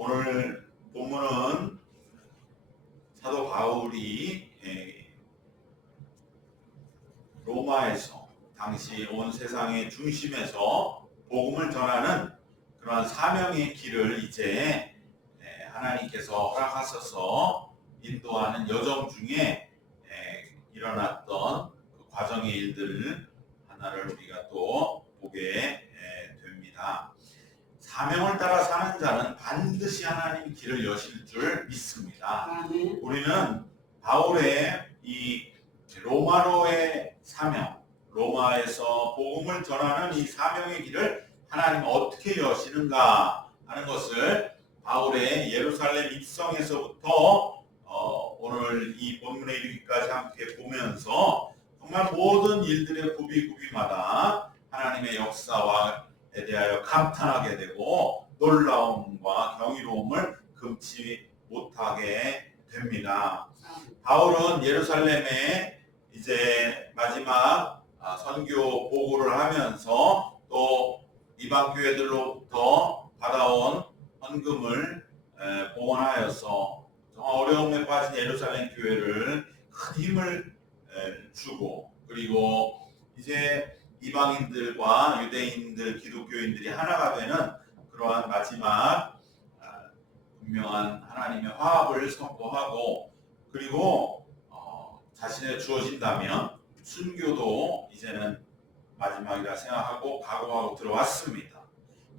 오늘 본문은 사도 바울이 로마에서 당시 온 세상의 중심에서 복음을 전하는 그러한 사명의 길을 이제 하나님께서 허락하셔서 인도하는 여정 중에 일어났던 그 과정의 일들 하나를 우리가 또 보게 됩니다. 사명을 따라 사는 자는 반드시 하나님 길을 여실 줄 믿습니다. 우리는 바울의 이 로마로의 사명, 로마에서 복음을 전하는 이 사명의 길을 하나님 어떻게 여시는가 하는 것을 바울의 예루살렘 입성에서부터 오늘 이 본문에 이르기까지 함께 보면서 정말 모든 일들의 구비마다 하나님의 역사에 대하여 감탄하게 되고 놀라움과 경이로움을 금치 못하게 됩니다. 바울은 예루살렘에 이제 마지막 선교 보고를 하면서 또 이방 교회들로부터 받아온 헌금을 봉헌하여서 정말 어려움에 빠진 예루살렘 교회를 큰 힘을 주고, 그리고 이제 이방인들과 유대인들, 기독교인들이 하나가 되는 그러한 마지막 분명한 하나님의 화합을 선포하고, 그리고 자신의 주어진다면 순교도 이제는 마지막이라 생각하고 각오하고 들어왔습니다.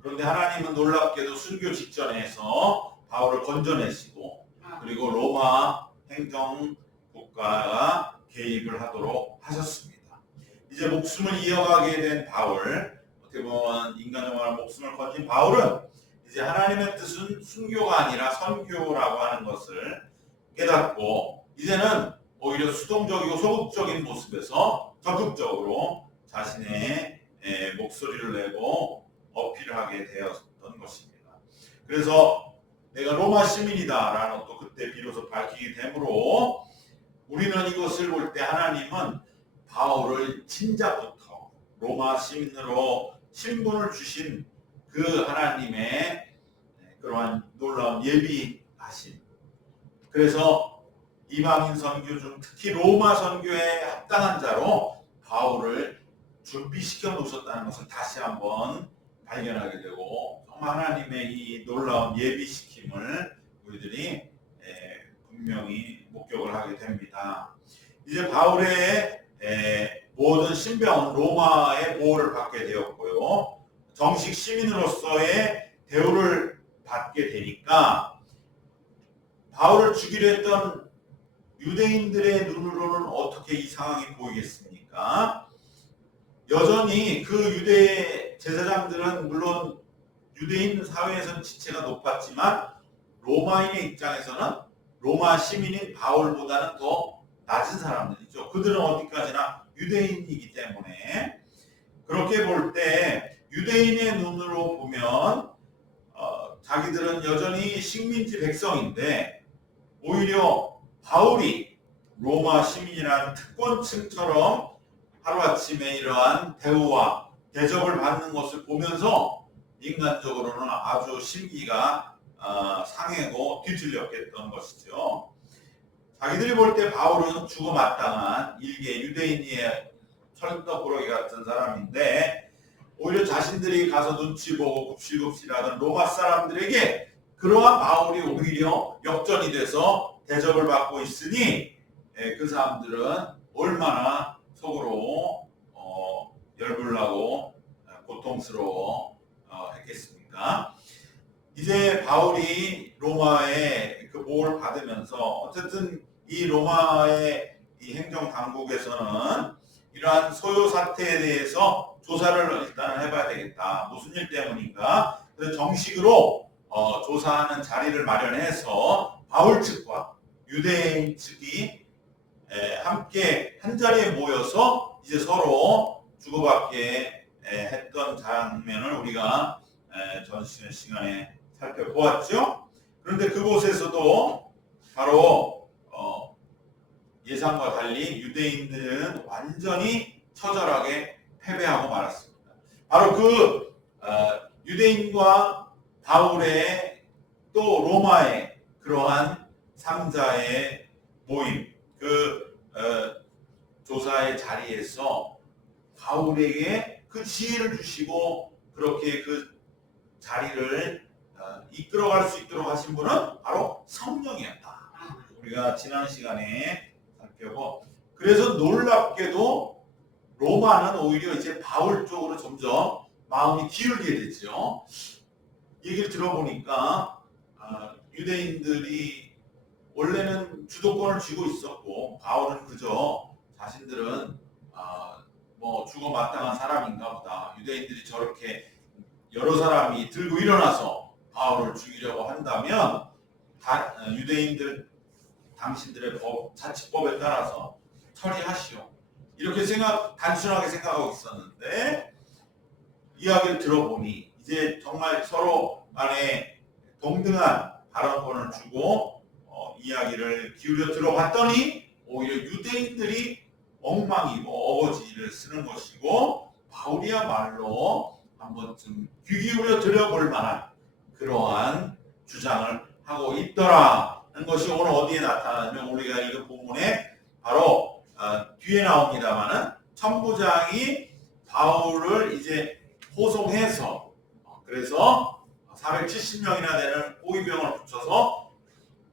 그런데 하나님은 놀랍게도 순교 직전에서 바울을 건져내시고, 그리고 로마 행정국가가 개입을 하도록 하셨습니다. 이제 목숨을 이어가게 된 바울, 어떻게 보면 인간적으로 목숨을 건진 바울은 이제 하나님의 뜻은 순교가 아니라 선교라고 하는 것을 깨닫고, 이제는 오히려 수동적이고 소극적인 모습에서 적극적으로 자신의 목소리를 내고 어필을 하게 되었던 것입니다. 그래서 내가 로마 시민이다라는 것도 그때 비로소 밝히게 되므로 우리는 이것을 볼 때 하나님은 바울을 진작부터 로마 시민으로 신분을 주신 그 하나님의 그러한 놀라운 예비하심, 그래서 이방인 선교 중 특히 로마 선교에 합당한 자로 바울을 준비시켜 놓으셨다는 것을 다시 한번 발견하게 되고, 정말 하나님의 이 놀라운 예비시킴을 우리들이 분명히 목격을 하게 됩니다. 이제 바울의 모든 신병은 로마의 보호를 받게 되었고요, 정식 시민으로서의 대우를 받게 되니까 바울을 죽이려 했던 유대인들의 눈으로는 어떻게 이 상황이 보이겠습니까? 여전히 그 유대 제사장들은 물론 유대인 사회에서는 지체가 높았지만 로마인의 입장에서는 로마 시민인 바울보다는 더 낮은 사람들이죠. 그들은 어디까지나 유대인이기 때문에 그렇게 볼 때 유대인의 눈으로 보면 자기들은 여전히 식민지 백성인데, 오히려 바울이 로마 시민이라는 특권층처럼 하루아침에 이러한 대우와 대접을 받는 것을 보면서 인간적으로는 아주 심기가 상하고 뒤틀렸겠던 것이죠. 자기들이 볼 때 바울은 죽어마땅한 일개 유대인의 철떡구러기 같은 사람인데, 오히려 자신들이 가서 눈치 보고 굽실굽실하던 로마 사람들에게 그러한 바울이 오히려 역전이 돼서 대접을 받고 있으니 그 사람들은 얼마나 속으로 열불나고 고통스러워 했겠습니까? 이제 바울이 로마의 그 보호를 받으면서 어쨌든 이 로마의 이 행정 당국에서는 이러한 소요 사태에 대해서 조사를 일단 해봐야 되겠다. 무슨 일 때문인가? 그래서 정식으로 조사하는 자리를 마련해서 바울 측과 유대인 측이 함께 한 자리에 모여서 이제 서로 주고받게 했던 장면을 우리가 전 시간에 살펴보았죠. 그런데 그곳에서도 바로 예상과 달리 유대인들은 완전히 처절하게 패배하고 말았습니다. 바로 그 유대인과 바울의 또 또 로마의 그러한 삼자의 모임, 조사의 자리에서 바울에게 그 지혜를 주시고 그렇게 그 자리를 이끌어갈 수 있도록 하신 분은 바로 성령이었다. 우리가 지난 시간에 살펴본. 그래서 놀랍게도 로마는 오히려 이제 바울 쪽으로 점점 마음이 기울게 되죠. 얘기를 들어보니까 유대인들이 원래는 주도권을 쥐고 있었고 바울은 그저 자신들은 뭐 죽어 마땅한 사람인가 보다. 유대인들이 저렇게 여러 사람이 들고 일어나서 바울을 죽이려고 한다면 유대인들 당신들의 자치법에 따라서 처리하시오. 이렇게 단순하게 생각하고 있었는데 이야기를 들어보니 이제 정말 서로 간에 동등한 발언권을 주고 이야기를 기울여 들어봤더니 오히려 유대인들이 엉망이고 어거지를 쓰는 것이고 바울이야말로 한 번쯤 귀 기울여 들어볼 만한 그러한 주장을 하고 있더라는 것이 오늘 어디에 나타나냐면 우리가 읽은 본문에 바로 뒤에 나옵니다마는 천부장이 바울을 이제 호송해서 그래서 470명이나 되는 호위병을 붙여서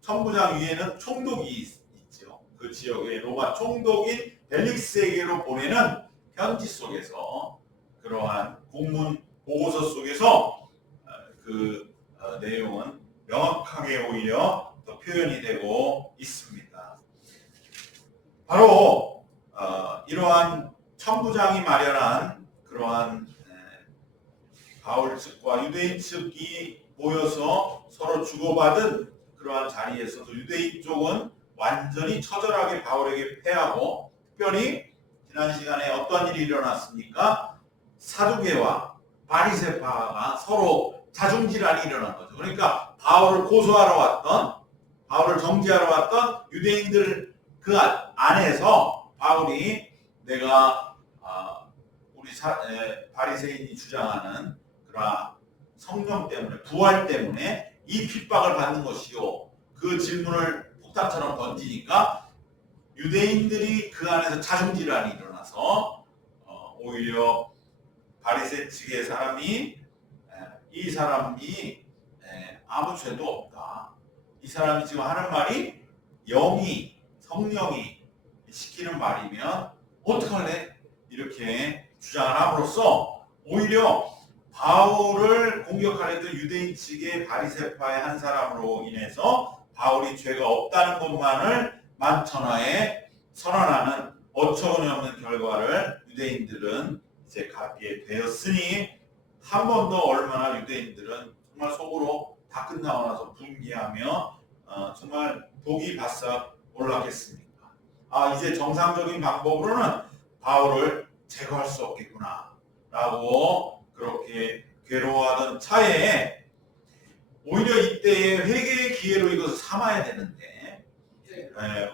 천부장 위에는 총독이 있죠. 그 지역의 로마 총독인 벨릭스에게로 보내는 편지 속에서 그러한 공문 보고서 속에서 그 내용은 명확하게 오히려 더 표현이 되고 있습니다. 바로 이러한 천부장이 마련한 그러한 바울 측과 유대인 측이 모여서 서로 주고받은 그러한 자리에서도 유대인 쪽은 완전히 처절하게 바울에게 패하고 특별히 지난 시간에 어떤 일이 일어났습니까? 사두개와 바리새파가 서로 자중질환이 일어난 거죠. 그러니까 바울을 고소하러 왔던 바울을 정죄하러 왔던 유대인들 그 안에서 바울이 내가 우리 바리새인이 주장하는 그러한 성령 때문에 부활 때문에 이 핍박을 받는 것이요. 그 질문을 폭탄처럼 던지니까 유대인들이 그 안에서 자중질환이 일어나서 오히려 바리새 측의 사람이 이 사람이 아무 죄도 없다. 이 사람이 지금 하는 말이 성령이 시키는 말이면 어떡할래? 이렇게 주장을 함으로써 오히려 바울을 공격하려던 유대인 측의 바리새파의 한 사람으로 인해서 바울이 죄가 없다는 것만을 만천하에 선언하는 어처구니 없는 결과를 유대인들은 이제 갖게 되었으니 한 번 더 얼마나 유대인들은 정말 속으로 다 끝나고 나서 분개하며 정말 독이 바싹 올랐겠습니까? 이제 정상적인 방법으로는 바울을 제거할 수 없겠구나 라고 그렇게 괴로워하던 차에 오히려 이때의 회개의 기회로 이것을 삼아야 되는데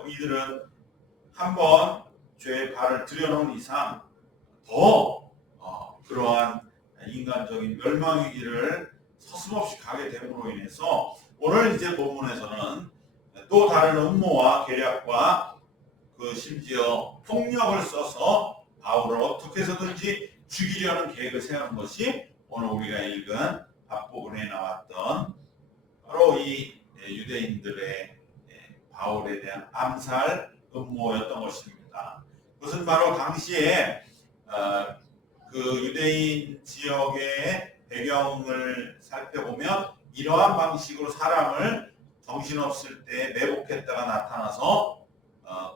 이들은 한번 죄에 발을 들여놓은 이상 더 그러한 인간적인 멸망의 길을 서슴없이 가게 됨으로 인해서 오늘 이제 본문에서는 또 다른 음모와 계략과 심지어 폭력을 써서 바울을 어떻게 해서든지 죽이려는 계획을 세우는 것이 오늘 우리가 읽은 앞부분에 나왔던 바로 이 유대인들의 바울에 대한 암살 음모였던 것입니다. 그것은 바로 당시에 그 유대인 지역의 배경을 살펴보면 이러한 방식으로 사람을 정신없을 때 매복했다가 나타나서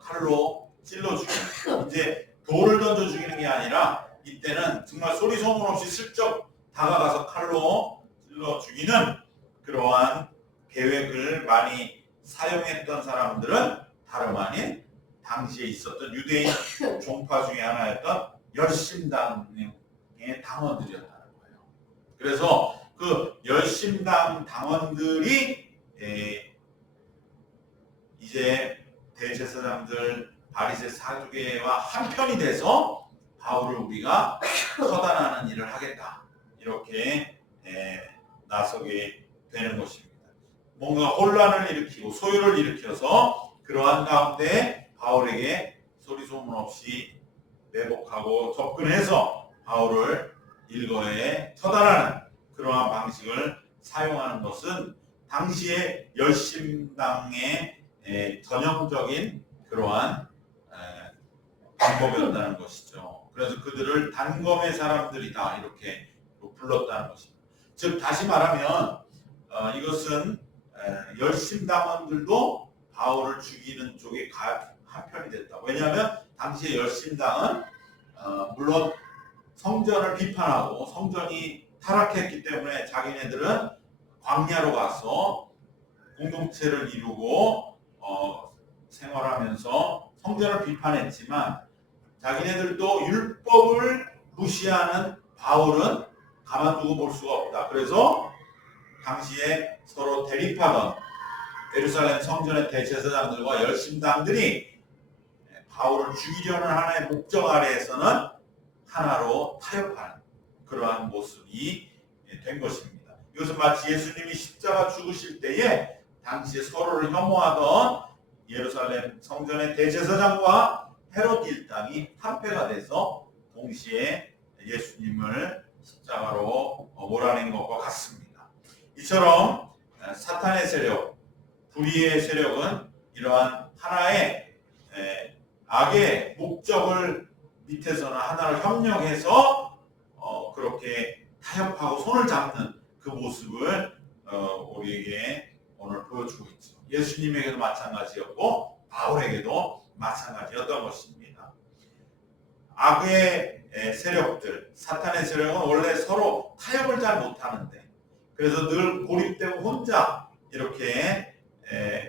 칼로 찔러 죽이는, 이제 돌을 던져 죽이는 게 아니라 이때는 정말 소리 소문 없이 슬쩍 다가가서 칼로 찔러 죽이는 그러한 계획을 많이 사용했던 사람들은 다름 아닌 당시에 있었던 유대인 종파 중에 하나였던 열심당의 당원들이었다는 거예요. 그래서 그 열심당 당원들이 이제 대제사장들 바리새 사두개와 한편이 돼서 바울을 우리가 처단하는 일을 하겠다, 이렇게 나서게 되는 것입니다. 뭔가 혼란을 일으키고 소요를 일으켜서 그러한 가운데 바울에게 소리 소문 없이 매복하고 접근해서 바울을 일거에 처단하는 그러한 방식을 사용하는 것은 당시의 열심당의 전형적인 그러한 방법이었다는 것이죠. 그래서 그들을 단검의 사람들이다 이렇게 불렀다는 것입니다. 즉 다시 말하면 이것은 열심당원들도 바울을 죽이는 쪽에 한편이 됐다. 왜냐하면 당시의 열심당은 물론 성전을 비판하고 성전이 타락했기 때문에 자기네들은 광야로 가서 공동체를 이루고 생활하면서 성전을 비판했지만 자기네들도 율법을 무시하는 바울은 가만두고 볼 수가 없다. 그래서 당시에 서로 대립하던 예루살렘 성전의 대제사장들과 열심당들이 바울을 죽이려는 하나의 목적 아래에서는 하나로 타협하는 그러한 모습이 된 것입니다. 이것은 마치 예수님이 십자가 죽으실 때에 당시에 서로를 혐오하던 예루살렘 성전의 대제사장과 헤롯 일당이 합해가 돼서 동시에 예수님을 십자가로 몰아낸 것과 같습니다. 이처럼 사탄의 세력, 불의의 세력은 이러한 하나의 악의 목적을 밑에서는 하나를 협력해서 그렇게 타협하고 손을 잡는 그 모습을 우리에게 오늘 보여주고 있죠. 예수님에게도 마찬가지였고 바울에게도 마찬가지였던 것입니다. 악의 세력들, 사탄의 세력은 원래 서로 타협을 잘 못하는데 그래서 늘 고립되고 혼자 이렇게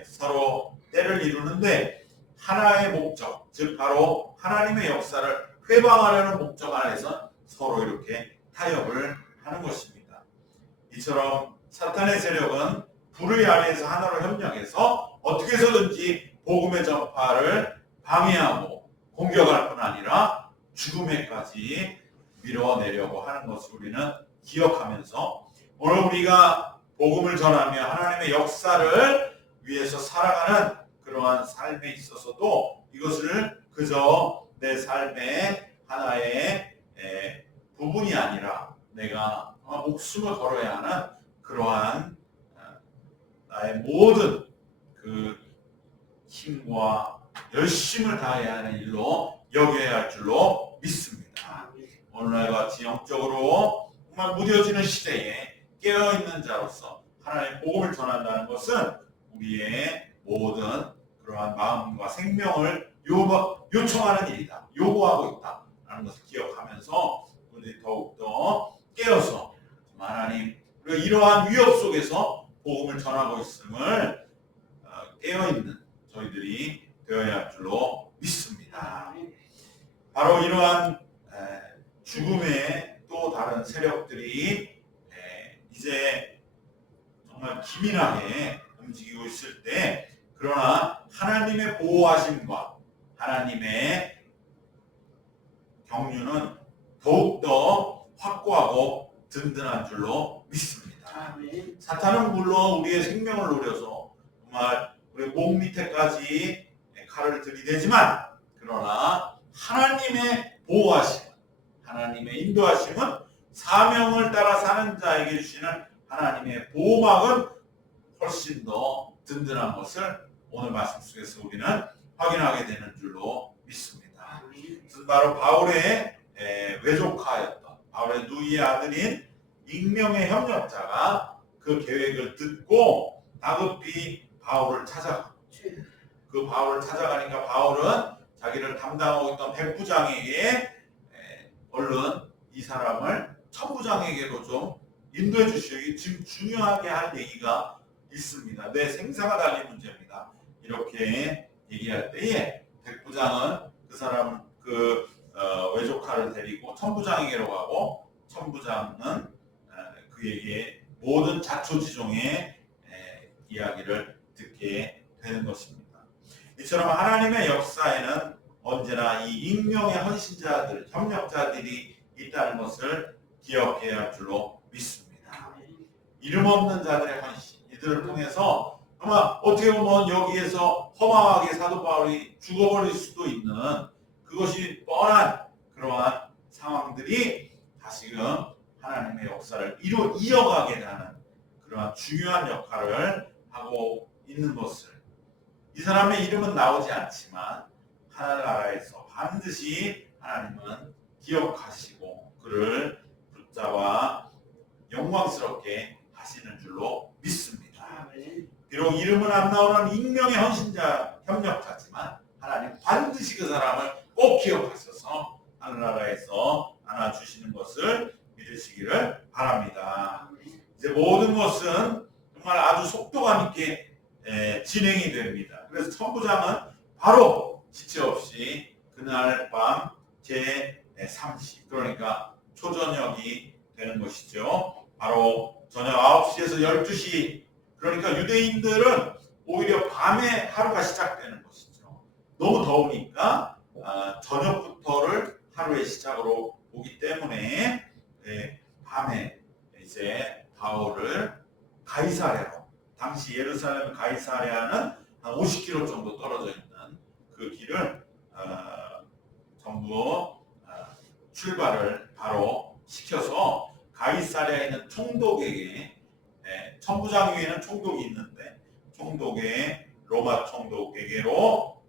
서로 때를 이루는데 하나의 목적, 즉 바로 하나님의 역사를 회방하려는 목적 안에서 서로 이렇게 타협을 하는 것입니다. 이처럼 사탄의 세력은 불의 아래에서 하나로 협력해서 어떻게 해서든지 복음의 전파를 방해하고 공격할 뿐 아니라 죽음에까지 밀어내려고 하는 것을 우리는 기억하면서 오늘 우리가 복음을 전하며 하나님의 역사를 위해서 살아가는 그러한 삶에 있어서도 이것을 그저 내 삶의 하나의 부분이 아니라 내가 목숨을 걸어야 하는 그러한 나의 모든 그 힘과 열심을 다해야 하는 일로 여겨야 할 줄로 믿습니다. 오늘날 같이 영적으로 정말 무뎌지는 시대에 깨어있는 자로서 하나님의 복음을 전한다는 것은 우리의 모든 그러한 마음과 생명을 요청하는 일이다. 요구하고 있다라는 것을 기억하면서 우리 더욱더 깨어서 하나님 우리가 이러한 위협 속에서 복음을 전하고 있음을 깨어있는 저희들이 되어야 할 줄로 믿습니다. 바로 이러한 죽음의 또 다른 세력들이 이제 정말 기민하게 움직이고 있을 때 그러나 하나님의 보호하심과 하나님의 경륜은 더욱더 확고하고 든든한 줄로 믿습니다. 사탄은 물론 우리의 생명을 노려서 정말 우리 목 밑에까지 칼을 들이대지만 그러나 하나님의 보호하심, 하나님의 인도하심은 사명을 따라 사는 자에게 주시는 하나님의 보호막은 훨씬 더 든든한 것을 오늘 말씀 속에서 우리는 확인하게 되는 줄로 믿습니다. 바로 바울의 외조카였던 바울의 누이의 아들인 익명의 협력자가 그 계획을 듣고 다급히 바울을 찾아가. 그 바울을 찾아가니까 바울은 자기를 담당하고 있던 백부장에게 얼른 이 사람을 천부장에게로 좀 인도해 주시기 지금 중요하게 할 얘기가 있습니다. 내 생사가 달린 문제입니다. 이렇게 얘기할 때에 백부장은 그 사람 외조카를 데리고 천부장에게로 가고 천부장은 그에게 모든 자초지종의 이야기를 듣게 되는 것입니다. 이처럼 하나님의 역사에는 언제나 이 익명의 헌신자들, 협력자들이 있다는 것을 기억해야 할 줄로 믿습니다. 이름 없는 자들의 헌신, 이들을 통해서 아마 어떻게 보면 여기에서 허망하게 사도 바울이 죽어버릴 수도 있는 그것이 뻔한 그러한 상황들이 다시금 하나님의 역사를 이어가게 되는 그러한 중요한 역할을 하고 있는 것을, 이 사람의 이름은 나오지 않지만 하늘나라에서 반드시 하나님은 기억하시고 그를 붙잡아 영광스럽게 하시는 줄로 믿습니다. 비록 이름은 안 나오는 익명의 협력자지만 하나님 반드시 그 사람을 꼭 기억하셔서 하늘나라에서 안아주시는 것을 믿으시기를 바랍니다. 이제 모든 것은 정말 아주 속도감 있게 진행이 됩니다. 그래서 천부장은 바로 지체 없이 그날 밤 제3시, 그러니까 초저녁이 되는 것이죠. 바로 저녁 9시에서 12시, 그러니까 유대인들은 오히려 밤에 하루가 시작되는 것이죠. 너무 더우니까 저녁부터를 하루의 시작으로 보기 때문에 밤에 이제 바울을 가이사랴로, 당시 예루살렘 가이사랴는 한 50km 정도 떨어져 있는 그 길을 전부 출발을 바로 시켜서 가이사랴에 있는 총독에게, 천부장 위에는 총독이 있는데 총독의 로마 총독에게로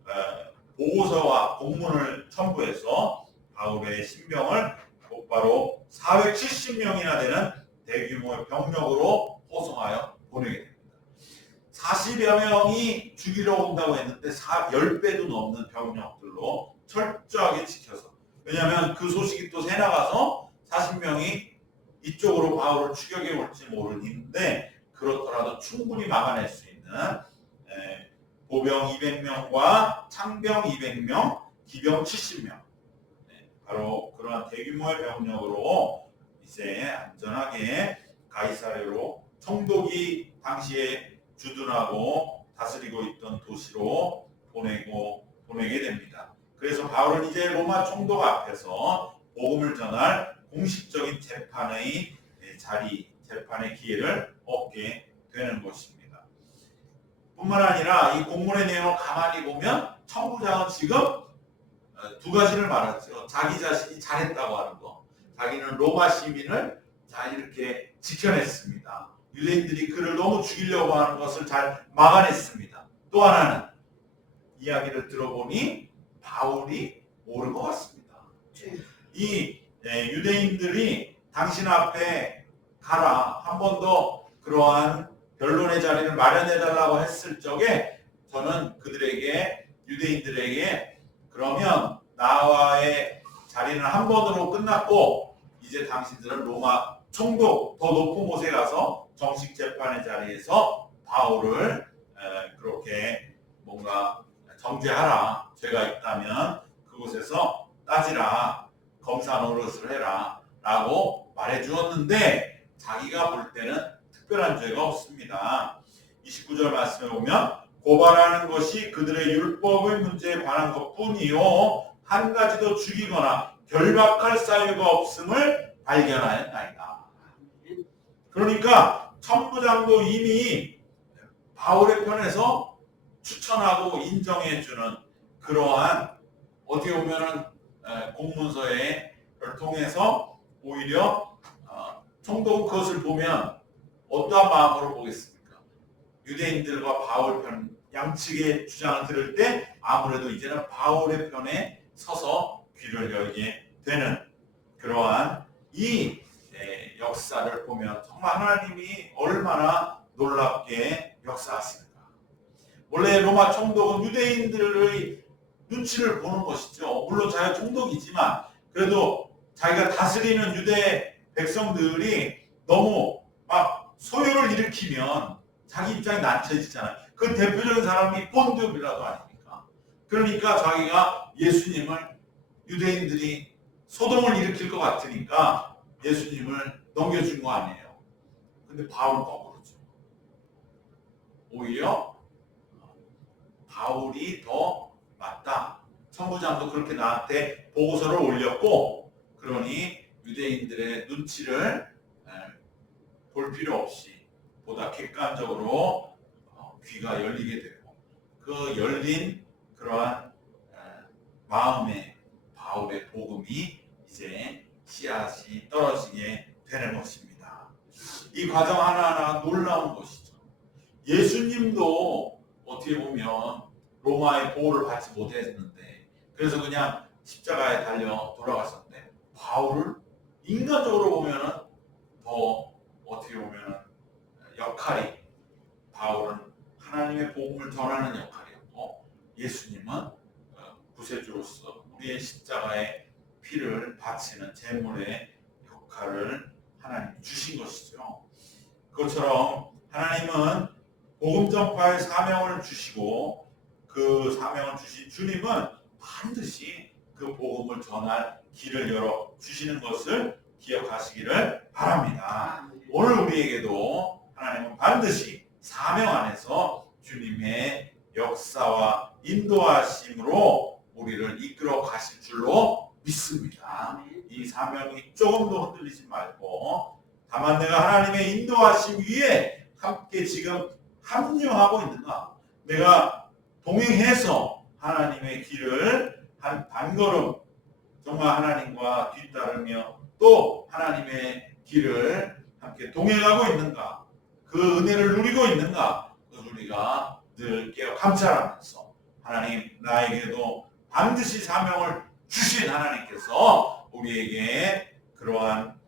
보고서와 공문을 첨부해서 바울의 신병을 곧바로 470명이나 되는 대규모의 병력으로 호송하여 보내게 됩니다. 40여 명이 죽이러 온다고 했는데 10배도 넘는 병력들로 철저하게 지켜서, 왜냐하면 그 소식이 또 새나가서 40명이 이쪽으로 바울을 추격해 올지 모르는데 그렇더라도 충분히 막아낼 수 있는 보병 200명과 창병 200명, 기병 70명, 바로 그러한 대규모의 병력으로 이제 안전하게 가이사랴로, 총독이 당시에 주둔하고 다스리고 있던 도시로 보내게 됩니다. 그래서 바울은 이제 로마 총독 앞에서 복음을 전할 공식적인 재판의 기회를 얻게 되는 것입니다. 뿐만 아니라 이 공문의 내용을 가만히 보면 천부장은 지금 두 가지를 말했죠. 자기 자신이 잘했다고 하는 거, 자기는 로마 시민을 잘 이렇게 지켜냈습니다. 유대인들이 그를 너무 죽이려고 하는 것을 잘 막아냈습니다. 또 하나는 이야기를 들어보니 바울이 옳은 것 같습니다. 이 유대인들이 당신 앞에 가라, 한 번 더 그러한 변론의 자리를 마련해달라고 했을 적에 저는 유대인들에게 그러면 나와의 자리는 한 번으로 끝났고 이제 당신들은 로마 총독, 더 높은 곳에 가서 정식 재판의 자리에서 바울을 그렇게 뭔가 정죄하라, 죄가 있다면 그곳에서 따지라, 검사 노릇을 해라 라고 말해주었는데 자기가 볼 때는 특별한 죄가 없습니다. 29절 말씀에 보면 고발하는 것이 그들의 율법의 문제에 관한 것뿐이요 한 가지도 죽이거나 결박할 사유가 없음을 발견하였나이다. 그러니까 천부장도 이미 바울의 편에서 추천하고 인정해주는 그러한, 어떻게 보면은 공문서를 통해서 오히려 총독은 그것을 보면 어떠한 마음으로 보겠습니까? 유대인들과 바울 편 양측의 주장을 들을 때 아무래도 이제는 바울의 편에 서서 귀를 열게 되는 그러한 이 역사를 보면 정말 하나님이 얼마나 놀랍게 역사하십니까? 원래 로마 총독은 유대인들의 눈치를 보는 것이죠. 물론 자기가 총독이지만 그래도 자기가 다스리는 유대 백성들이 너무 막 소요를 일으키면 자기 입장이 난처해지잖아요. 그 대표적인 사람이 본디오 빌라도 아닙니까? 그러니까 자기가 예수님을, 유대인들이 소동을 일으킬 것 같으니까 예수님을 넘겨준 거 아니에요. 근데 바울은 거꾸로죠. 오히려 바울이 더 맞다. 천부장도 그렇게 나한테 보고서를 올렸고, 그러니 유대인들의 눈치를 볼 필요 없이 보다 우리가 객관적으로 귀가 열리게 되고 그 열린 그러한 마음의 바울의 복음이 이제 씨앗이 떨어지게 되는 것입니다. 이 과정 하나하나 놀라운 것이죠. 예수님도 어떻게 보면 로마의 보호를 받지 못했는데 그래서 그냥 십자가에 달려 돌아갔었는데 바울을 인간적으로 보면은 더 어떻게 보면은 역할이 바울은 하나님의 복음을 전하는 역할이었고 예수님은 구세주로서 우리의 십자가의 피를 바치는 제물의 역할을 하나님이 주신 것이죠. 그것처럼 하나님은 복음 전파의 사명을 주시고 그 사명을 주신 주님은 반드시 그 복음을 전할 길을 열어 주시는 것을 기억하시기를 바랍니다. 오늘 우리에게도 하나님은 반드시 사명 안에서 주님의 역사와 인도하심으로 우리를 이끌어 가실 줄로 믿습니다. 이 사명이 조금도 흔들리지 말고 다만 내가 하나님의 인도하심 위에 함께 지금 합류하고 있는가? 내가 동행해서 하나님의 길을 한 반걸음 정말 하나님과 뒤따르며 또 하나님의 길을 함께 동행하고 있는가? 그 은혜를 누리고 있는가? 그것을 우리가 늘 깨어 감찰하면서 하나님 나에게도 반드시 사명을 주신 하나님께서 우리에게 그러한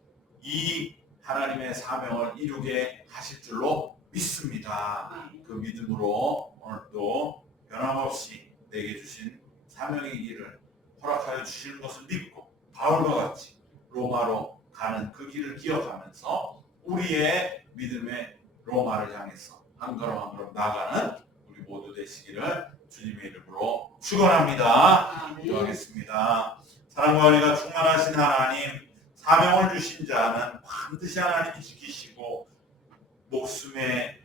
이 하나님의 사명을 이루게 하실 줄로 믿습니다. 그 믿음으로 오늘도 변함없이 내게 주신 사명의 길을 허락하여 주시는 것을 믿고 바울과 같이 로마로 가는 그 길을 기억하면서 우리의 믿음의 로마를 향해서 한 걸음 한 걸음 나아가는 우리 모두 되시기를 주님의 이름으로 축원합니다. 기도하겠습니다. 사랑과 은혜가 충만하신 하나님, 사명을 주신 자는 반드시 하나님이 지키시고 목숨에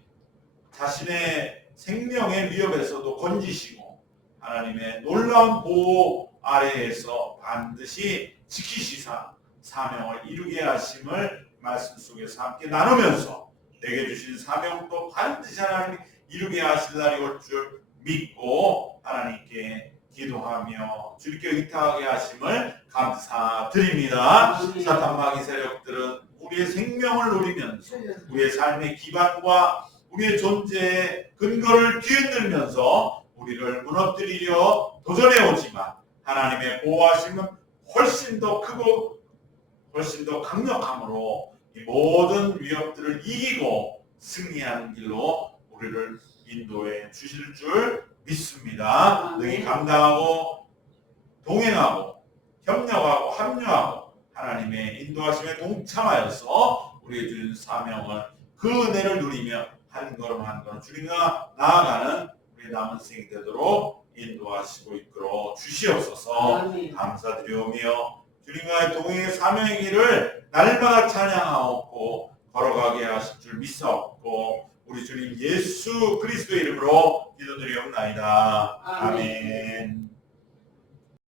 자신의 생명의 위협에서도 건지시고 하나님의 놀라운 보호 아래에서 반드시 지키시사 사명을 이루게 하심을 말씀 속에서 함께 나누면서 내게 주신 사명도 반드시 하나님이 이루게 하실 날이 올 줄 믿고 하나님께 기도하며 주님께 의탁하게 하심을 감사드립니다. 사탄 마귀 세력들은 우리의 생명을 노리면서 우리의 삶의 기반과 우리의 존재의 근거를 뒤흔들면서 우리를 무너뜨리려 도전해 오지만 하나님의 보호하심은 훨씬 더 크고 훨씬 더 강력함으로 이 모든 위협들을 이기고 승리하는 길로 우리를 인도해 주실 줄 믿습니다. 능히 감당하고 동행하고 협력하고 합류하고 하나님의 인도하심에 동참하여서 우리의 주신 사명을 그 은혜를 누리며 한 걸음 한 걸음 주님과 나아가는 우리 남은 생이 되도록 인도하시고 이끌어 주시옵소서. 감사드리오며 주님과의 동행의 사명의 길을 날마다 찬양하옵고 걸어가게 하실 줄 믿사옵고 우리 주님 예수 그리스도의 이름으로 기도드리옵나이다. 아멘.